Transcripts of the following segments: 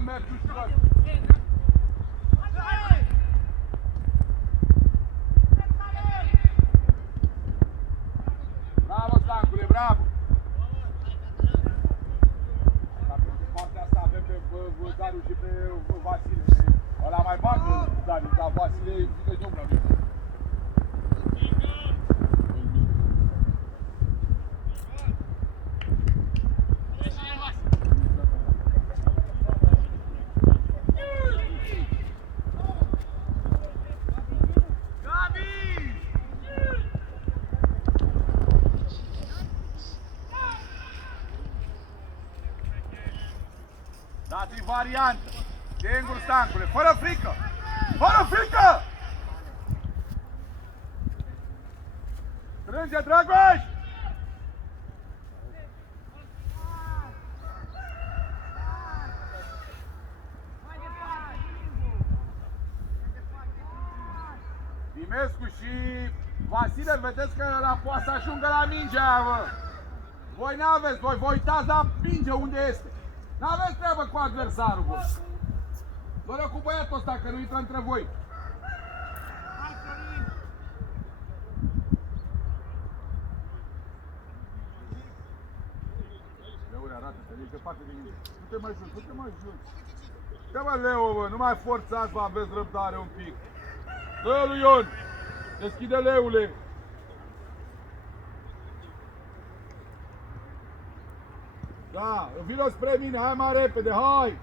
mergi ușor. Bravo, Stancule, bravo! Pe partea asta avem pe Dariu și pe Vasile. Ăla mai bagă Dariu, dar Vasile vine de omul la mine. Dați-i variantă. Singur, Stancule, fără frică! Fără frică! Strânge, Dragoș! Dimescu și Vasile, vedeți că ăla poate să ajungă la mingea, bă! Voi n-aveți, voi vă uitați la minge unde este! N-aveți treabă cu adversarul, bă! Doar cu băiatul ăsta, că nu intră între voi! Leule, arată-te, e departe de mine! Du-te mai jos, du-te mai jos! Dă mă, Leo, bă, nu mai forțați, bă, aveți răbdare un pic! Dă lui Ion! Deschide, Leule! Da, vină spre mine, hai mai repede, hai!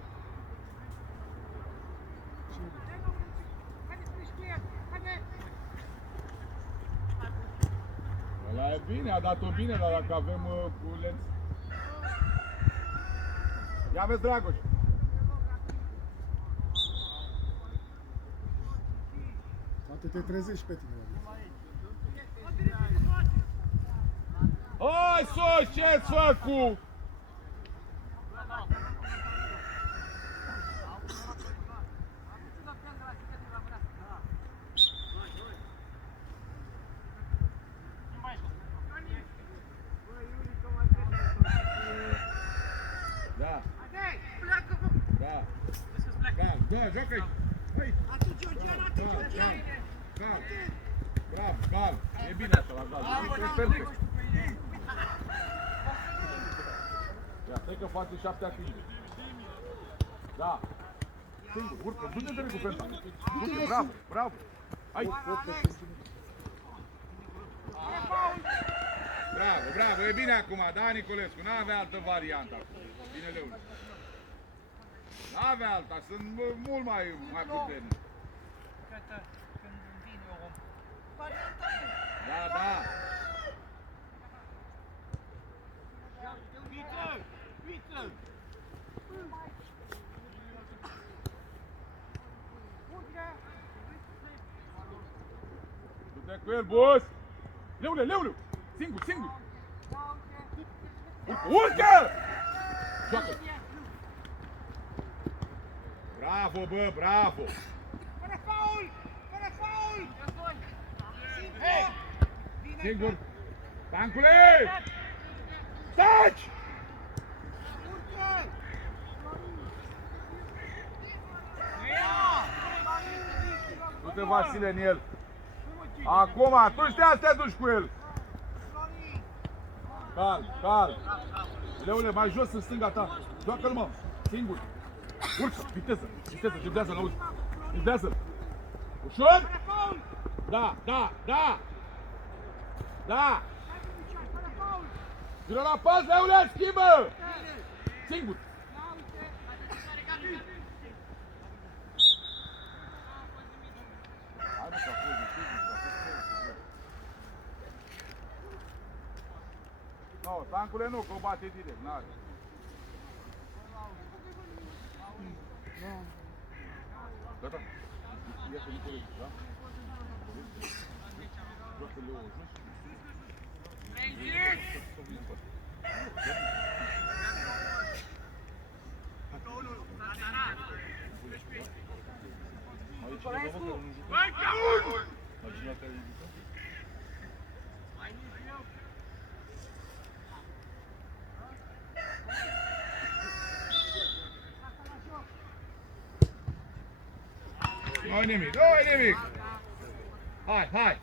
Ăla e bine, a dat-o bine, dar dacă avem cu lenț. Ia vezi, Dragoș! Poate te trezești pe tine. Hai, sos, ce-ți făcut? Da. Da. Da, joacă-i. Hai. Bravo, bravo. E bine așa la gal. E perfect. Ia, stai că face 7 atingeri. Da. Singur, urcă, du-te de cu fenta. Du-te, bravo, bravo. Hai. Bravo, bravo, e bine acum, da, Nicolescu, n-avea altă variantă acum. Bine, Leule. N-avea alta, sunt mult mai puternic. Când vine om. Da, da. Vitră! Du-te cu el, boss! Leule, Leule! Singur, singur! Urcă! Joacă! Bravo, bă, bravo! Fără faul! Fără faul! Singur! Stancule! Taci! Du-te, Vasile, în el! Acum, atunci te duci cu el! Calm, calm! Leule, mai jos în stânga ta! Joacă-l, mă! Singur! Urcă! Viteză! Viteză! Gibdează-l, auzi! Gibdează-l! Ușor! Da! Da! Da! Da! Vină la pas, Leule! Schimbă! Singur! Hai, mă, că a fost no, Stancule nu, că o bate direct, n-are. Gata. Iată Nicolescu, da? Joacă Leo jos. Aici cineva, mă, care nu jucă? Mai cineva care nu jucă? Nu-i nimic, nu-i nimic. Hai, hai.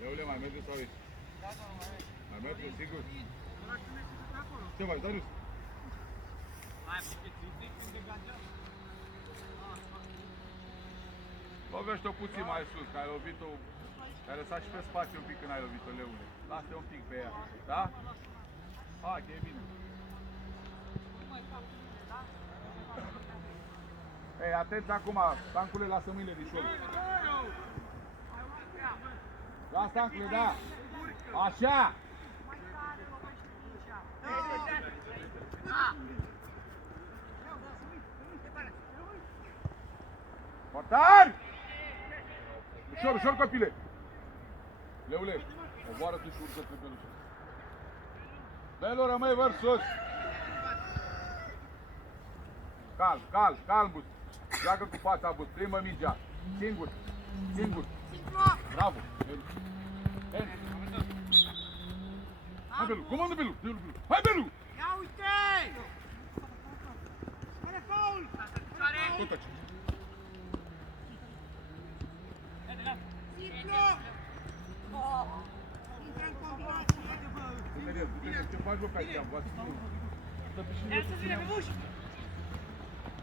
Leule, mai merge sau aici? Mai merge, sigur? Ce faci, Darius? Lovește-o puțin mai sus, că ai lovit-o, ai lăsat și pe spațiu un pic când ai lovit-o, Leule. Lasă-te un pic pe ea, da? Hai, că e bine. Ei, atent acum, Stancule, lasă mâinile de șold. Da, Stancule, da. Așa. Portar! Ușor, ușor, copile! Leule, oboară tu și urcă pe pelușă. Belu, rămâi văr sus! Calm, calm, calm, Bus. Joacă cu fața, Bus. Primă mingea. Singur, singur. Bravo! Belu. Hai, Belu, comandă, Belu! Belu, Belu. Hai, Belu! Ia uite! Fără faul! Tot aici. Simplu! Intră în combinație! Imediat, imediat, ce faci, bă, ca aici? Vă spun. Stă pe și Ia să vină pe buș!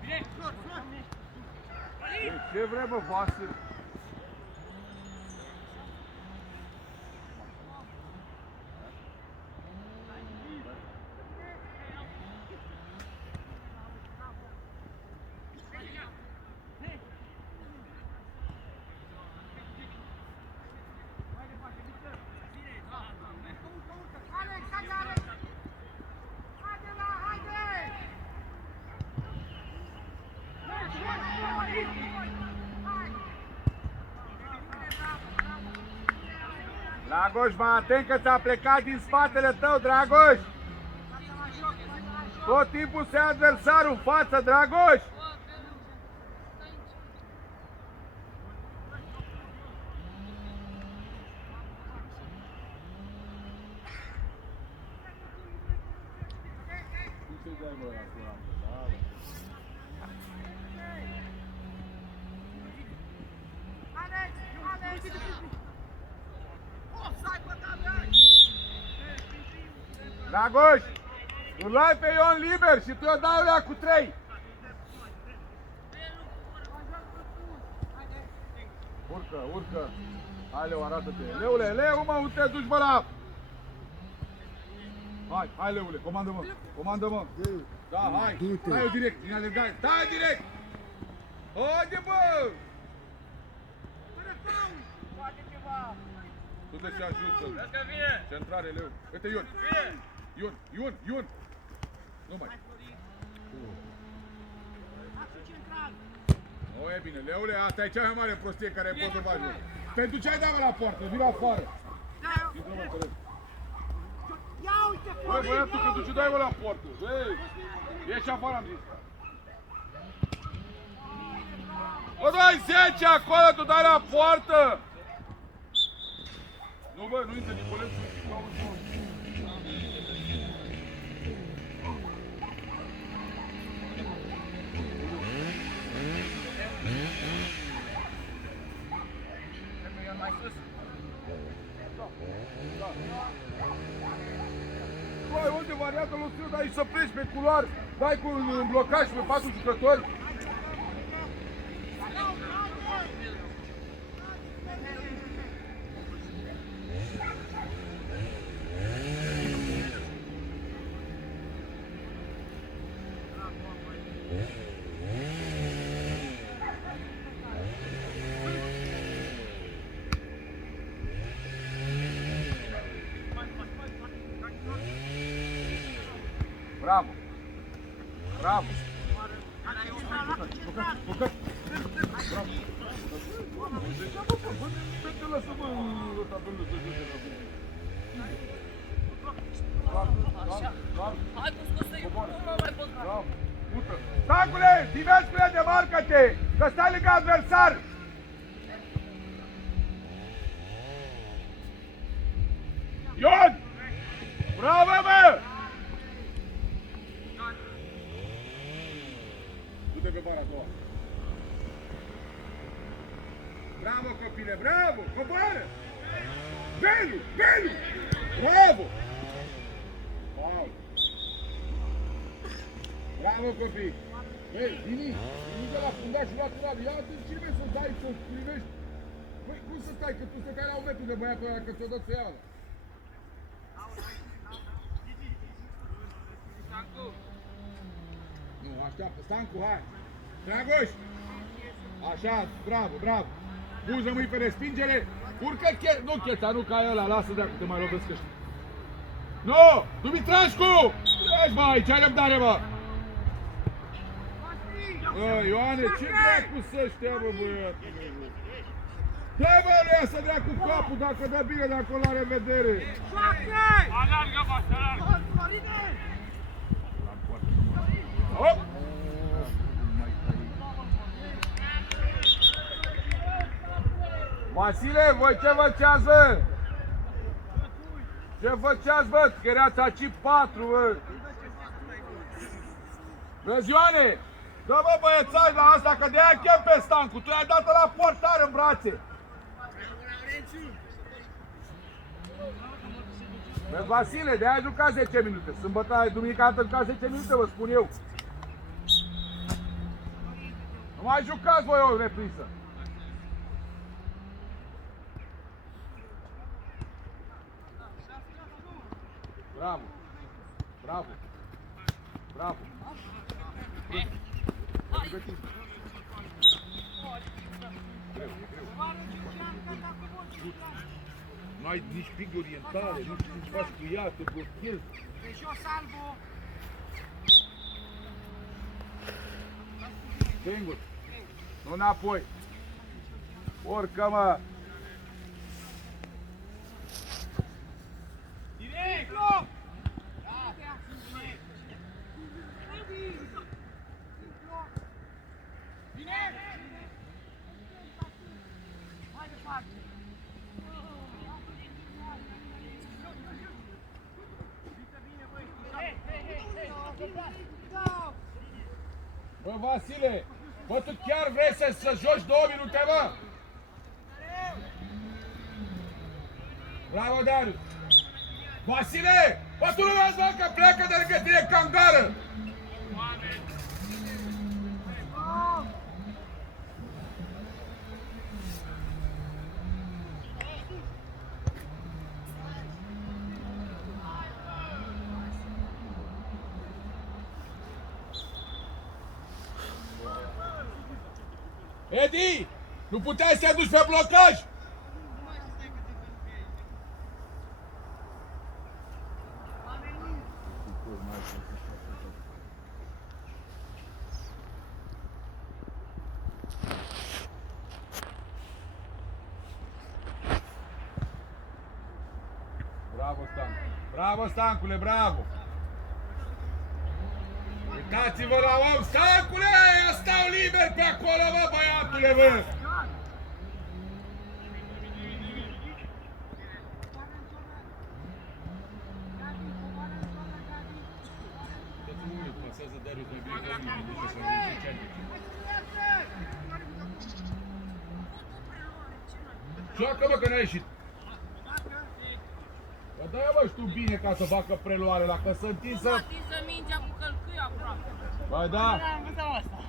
Bine! Ei, ce vrei, bă, Vasile? Alex, haide, Alex! Haide la, haide! Dragoș, mă atent că ți-a plecat din spatele tău, Dragoș! Tot timpul se ia adversarul în față, Dragoș! Alex, Alex! Offside, bă, Dragoș, îl luai pe Ion liber și tu o dai ăla cu 3. Urcă, urcă. Hai, Leu, arată-te. Leule, Leu, mă, unde te duci, bă, la... Hai, hai, Leule, comandă-mă, comandă-mă. Da, hai, Du-te. dai-o direct, din alergare, dai direct. Haide, bă! Fără faul! Poate ceva! Du-te și ajută-l. Centrare, Leu. Uite, Ion. Ion, Ion, Ion. Nu mai. Axul central! Nu e bine, Leule, asta e cea mai mare prostie care poți să faci. Pentru ce ai dat la poartă? Vino afară. Da, Intră-mă, corect. ia uite, Băi, Florin! băiatul, că tu ce dai la poartă? Băi, ieși afară, am zis. Bă, dai 10 acolo, tu dai la poartă! Nu, bă, nu intră Nicolescu. Băi, unde varianta lui Striu, dai să pleci pe culoar, dai cu un blocaj pe 4 jucători? Bravo! Bravo! Bucat! Bravo! Te lasă-mă ăsta pe lângă, Hai cu scosei, nu mă mai pot. Bravo! Mută! Stacule! Divers, prietene, marcă-te! Că stai lângă adversar! Ion! Bravo, mă! Du-te pe bara a doua. Bravo, copile, bravo! Coboară! Belu! Belu! Bravo! Wow! Bravo, copii! Ei, Dini! Dini de la fundașul lateral. Ia atunci cine să dai să privești? Păi, cum să stai? Că tu stai la un metru de băiatul ăla, că ți-o dă să ia. Nu, așteaptă, Stancu, hai! Dragoș! Așa, bravo, bravo! Puză mâini pe respingere! Urcă nu Cheța, nu ca ăla, lasă de-acu, te mai lovesc ăștia! Nu! Dumitrașcu! Ești, băi, ce ai răbdare, bă! Bă, Ioane, ce dracu să ăștia, bă, băiatule? Dă-i, bă, lui să dracu capul, dacă dă bine de acolo, la revedere! Alargă, bă, alargă! Hop! Vasile, voi ce făceați, bă? Ce făceați, bă? Că erați aici 4, bă! Vezi, Ioane? Dă, bă, băiețași la asta, că de-aia chem pe Stancu. Tu i-ai dat-o la portar în brațe. Vezi, Vasile, de-aia ai jucat 10 minute. Sâmbătă, duminica dată jucat 10 minute, vă spun eu. Nu mai jucați voi o reprisă. Bravo! Bravo! Bravo! Nu ai nici pic de orientare, nu știi ce faci cu ea, te blochezi. Deci eu salvo. Singur. Nu înapoi. Urcă, mă. Direct! Mai departe! Bă, Vasile, bă, tu chiar vrei să joci 2 minute, bă? Bravo, Darius! Vasile, bă, tu nu vezi, bă, că pleacă de lângă tine cangară! Edi, nu puteai să te duci pe blocaj? Bravo, Stancu. Bravo, Stancule, bravo! Uitați-vă la om, Stancule! Eu stau liber pe acolo, bă, băiatule, bă! Joacă, bă, că n-a ieșit! Bă, dă-i, bă, știu bine ca să facă preluare, la că sunt tinsă... Atinsă mingea cu călcâia aproape. Bă, da! Am văzut asta.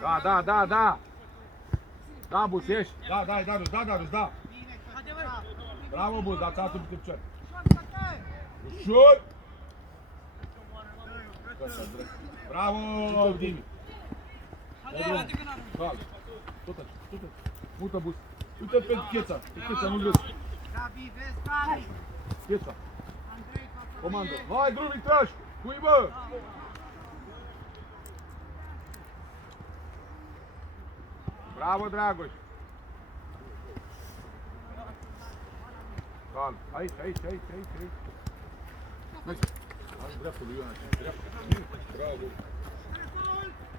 Da, da, da, da! Da, Bus, ieși! Da, da, Darius, da, Darius, da! Bravo, Bus, dați altul pe picioare! Ușor! Bravo, Dimi! Calm! Tot așa, tot așa! Mută, Bus! Uite pe Cheța! Pe Cheța, nu-l vezi! Gabi, vezi, Gabi! Cheța! Andrei, Comandă! Hai, drumii trași! Cui, bă! Bravo, Dragoș! Calm! Aici, aici, aici, aici, aici! Mergi! Hai, dreapta lui Ioana, dreapta! Bravo!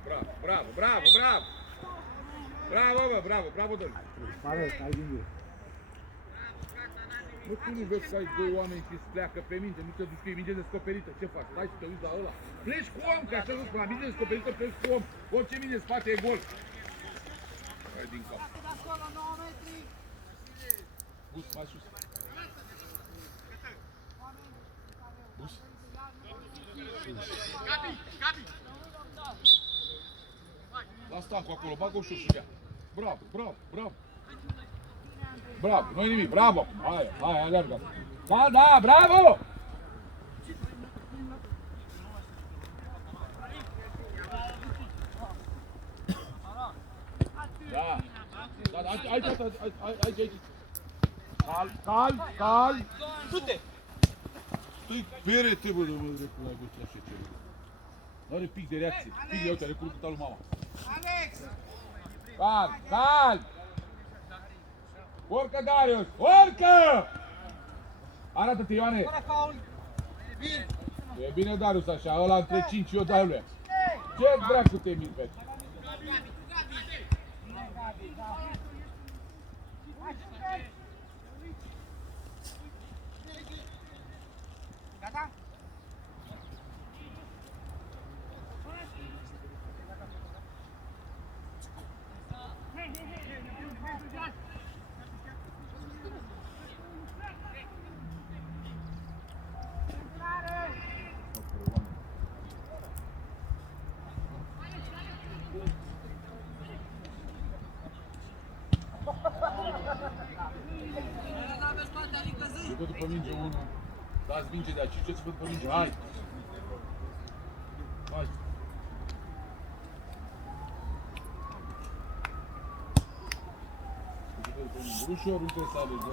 bravo, bravo, bravo, bravo! Bravo, bă, bravo, bravo, domnule! Pare, stai din gură. Nu tu nu vezi că ai doi oameni și îți pleacă pe minte, nu te duci că e minge descoperită, ce faci? Stai și te uiți la ăla. Pleci cu om, că așa nu la minge descoperită, pleci cu om. Orice mine în spate e gol. Hai din cap. De acolo, 9 metri. Bus, mai sus. Bus. Lasă tancul acolo, bagă ușor și ia. Bravo, bravo, bravo. Bravo, nu-i nimic, bravo! Hai, hai, alergă! Da, da, bravo! Da, da, da, aici. Calm! Du-te! Tu-i perete, bă, mă, drept la gât, așa ceva. N-are pic de reacție, pic de, uite, are curul cu talul mama. Alex! Calm! Urcă, Darius! Urcă! Arată-te, Ioane! E bine, Darius, așa, ăla între 5 eu dau lui. Ce dracu te miri, Petru? Gata? Eu după minge unul. Dați minge de aici, ce-ți văd după minge? Hai! Hai! Ușor, uite să ales,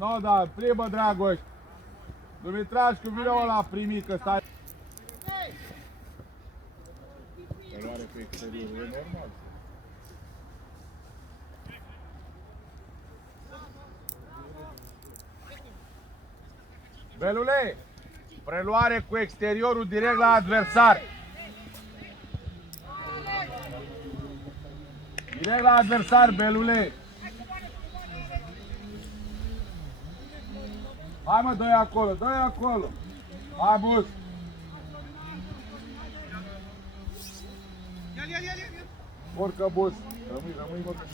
No, da, primă, Dragoș. Dumitrașcu, vină ăla primi, că stai... Eroare pe exterior, e normal. Belule, preluare cu exteriorul direct la adversar. Direct la adversar, Belule. Hai mă, dă-i acolo, dă-i acolo. Hai, Bus. Urcă, Bus. Rămâi, mă, că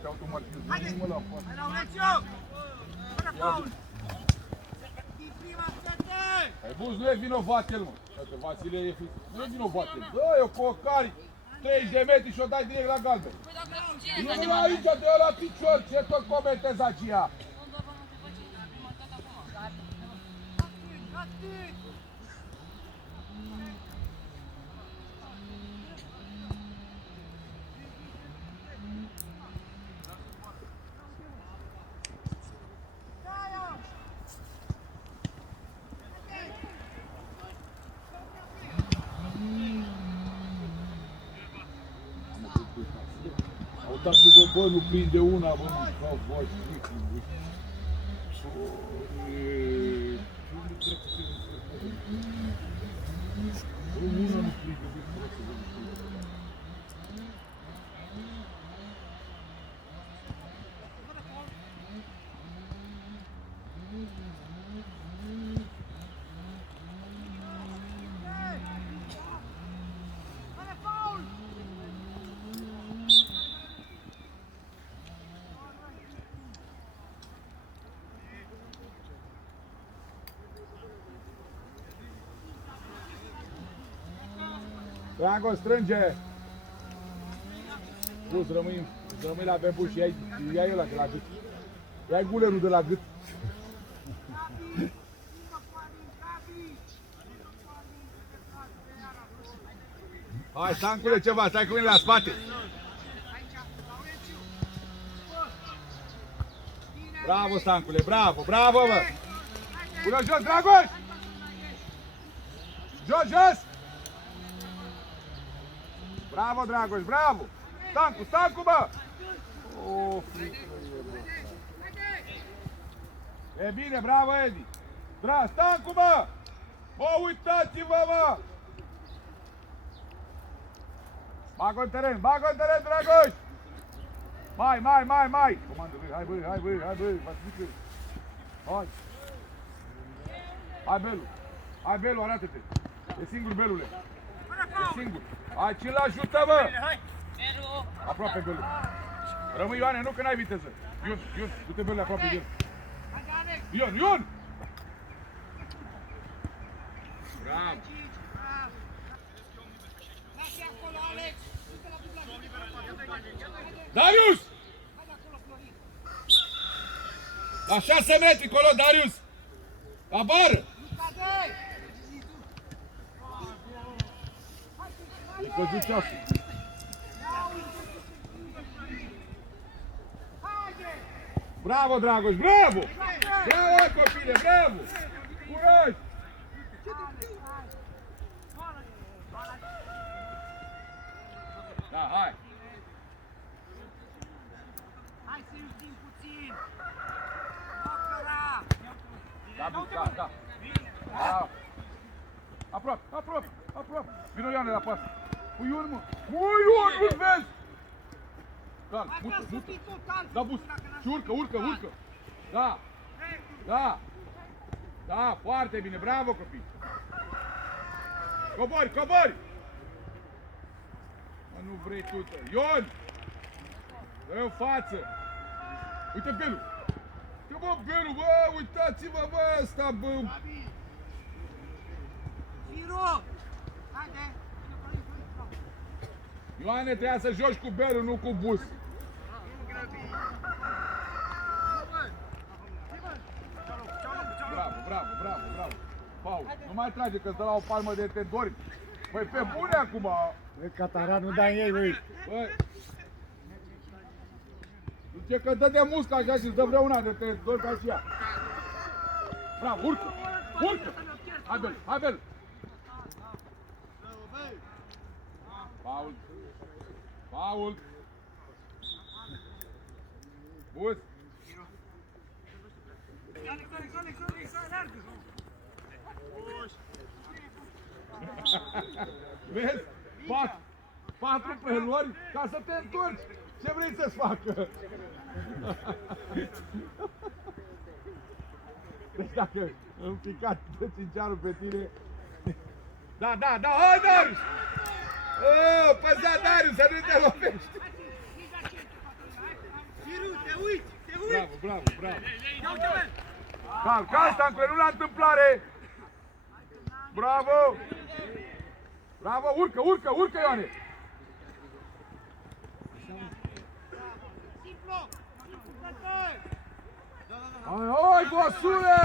pe automatism. Rămâi, mă, la poartă. Hai, Bus, nu e vinovat el, mă. Uite, Vasile e frică. Nu e vinovat el. Dă-i o cocari. 30 de metri și o dai direct la galben. Nu aici, dă-i la picior. Ce tot comentezi aceea? Uitați-vă, bă, nu prinde una, bă, nu stau voi, una nu prinde, Drago, strânge! Bus, rămâi la bebuș și ia-i ăla de la gât. Ia-i gulerul de la gât. Hai, Stancule, ceva, stai cu mine la spate. Bravo, Stancule, bravo, bravo, bă! Pune jos, Dragoș! Jos, jos! Bravo, Dragoș, bravo! Stancu, Stancu, bă! Oh, e bine, bravo, Edi! Stancu, bă! Bă, uitați-vă, bă! Bagă în teren, Dragoș! Mai! Comandă, hai, băi, hai! Hai, Belu, arată-te! E singur, Belule! E singur! Hai, ce-l ajută, bă! Aproape, Belu! Rămâi, Ioane, nu că n-ai viteză! Ion, du-te, Belule, aproape, Ion! Ion! Bravo! Lasă acolo, Alex! Du-te la dublaj! Darius! La 6 metri, colo, Darius! La bară! E căzut ceasul. Bravo, Dragoș, bravo! Bravo, copile, bravo! Curaj! Da, hai! Hai să iubim puțin! Nocăra! Da. Da. Aproape. Vino Ioane la pas. Cu Ion, mă. Nu-l vezi! Calm, mută. Da, bus. Și urcă. Da, foarte bine. Bravo, copii. Cobori. Mă, nu vrei tu. Ion! Dă-i în față. Uite Belu. Belu, bă, uitați-vă, bă, ăsta, bă. Firu! Haide! Ioane, trebuia să joci cu Belu, nu cu Bus. Bravo. Paul, nu mai trage, că-ți dă la o palmă de te dormi. Păi pe bune acum. Băi, Cataran, nu dai în ei, băi. Băi. Zice că dă de muscă așa și-ți dă vreuna de te dormi ca și ea. Bravo, urcă. Hai, Belu. Paul. Bus. Vezi? 4 pelori ca să te întorci. Ce vrei să-ți facă? Deci dacă îmi picat de cinciarul pe tine... Da, hai, Darius! Păza, Darius, să nu te lovești! Firu, te uiți! Bravo! Calm, Stancule, nu la întâmplare! Bravo! Urcă, Ioane! Hai, Vasule!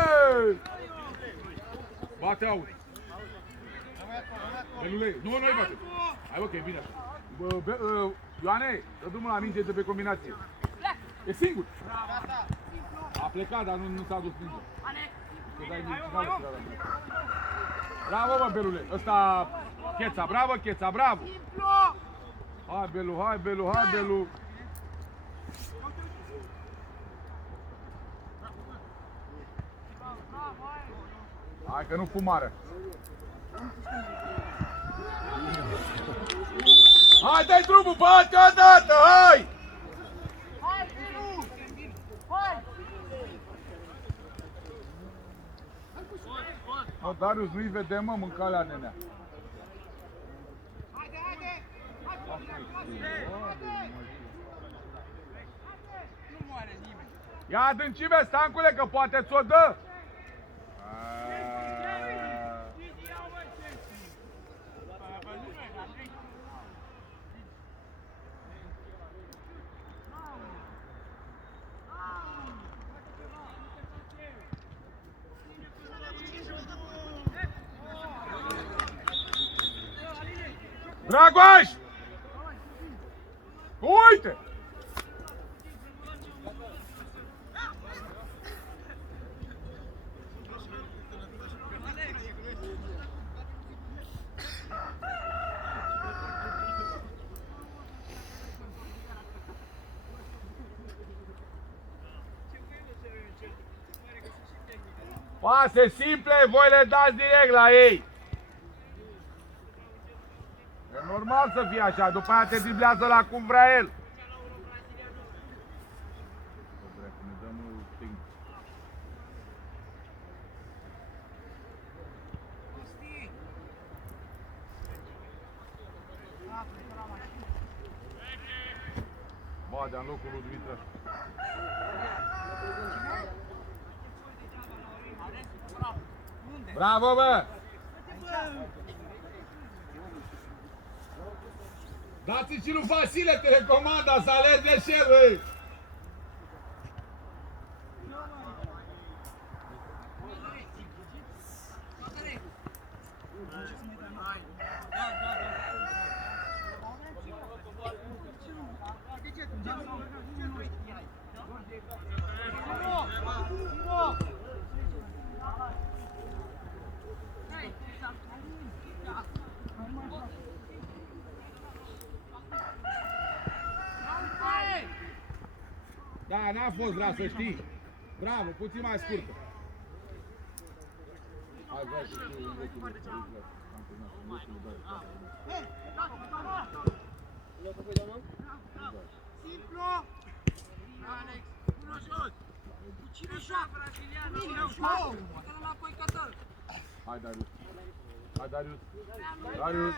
Bate aut! Belule, nu i bate! Hai, bă, că e bine așa! Ioane, dă drumul la minge de pe combinație! E singur! A plecat, dar nu s-a dus nimic. Bravo, bă, Belule! Ăsta... Cheța, bravo! Hai, Belu! Hai că nu fumară! Hai, dai drumul, bate odată, hai! Hai, Firu! Hai! Mă, Darius, nu-i vedem, mă, mâncalea nenea. Haide! Nu moare nimeni! Ia adâncime, Stancule, că poate ți-o dă! Dragoș! Uite! Pase simple, voi le dați direct la ei. E normal să fie așa, după aia te driblează la cum vrea el. Bă, de-a locul lui Dumitru. Bravo, bă! Dați-i și lui Vasile telecomanda să alerge și el, băi! Da, n-a fost vrea să știi. Bravo, puțin mai scurtă. Hai, vreau să știu în vechiul Simplu! Alex, bună jos! Cu cine joacă brazilianul? Cine joacă? Că înapoi Qatar. Hai, Darius. Hai, Darius. Darius.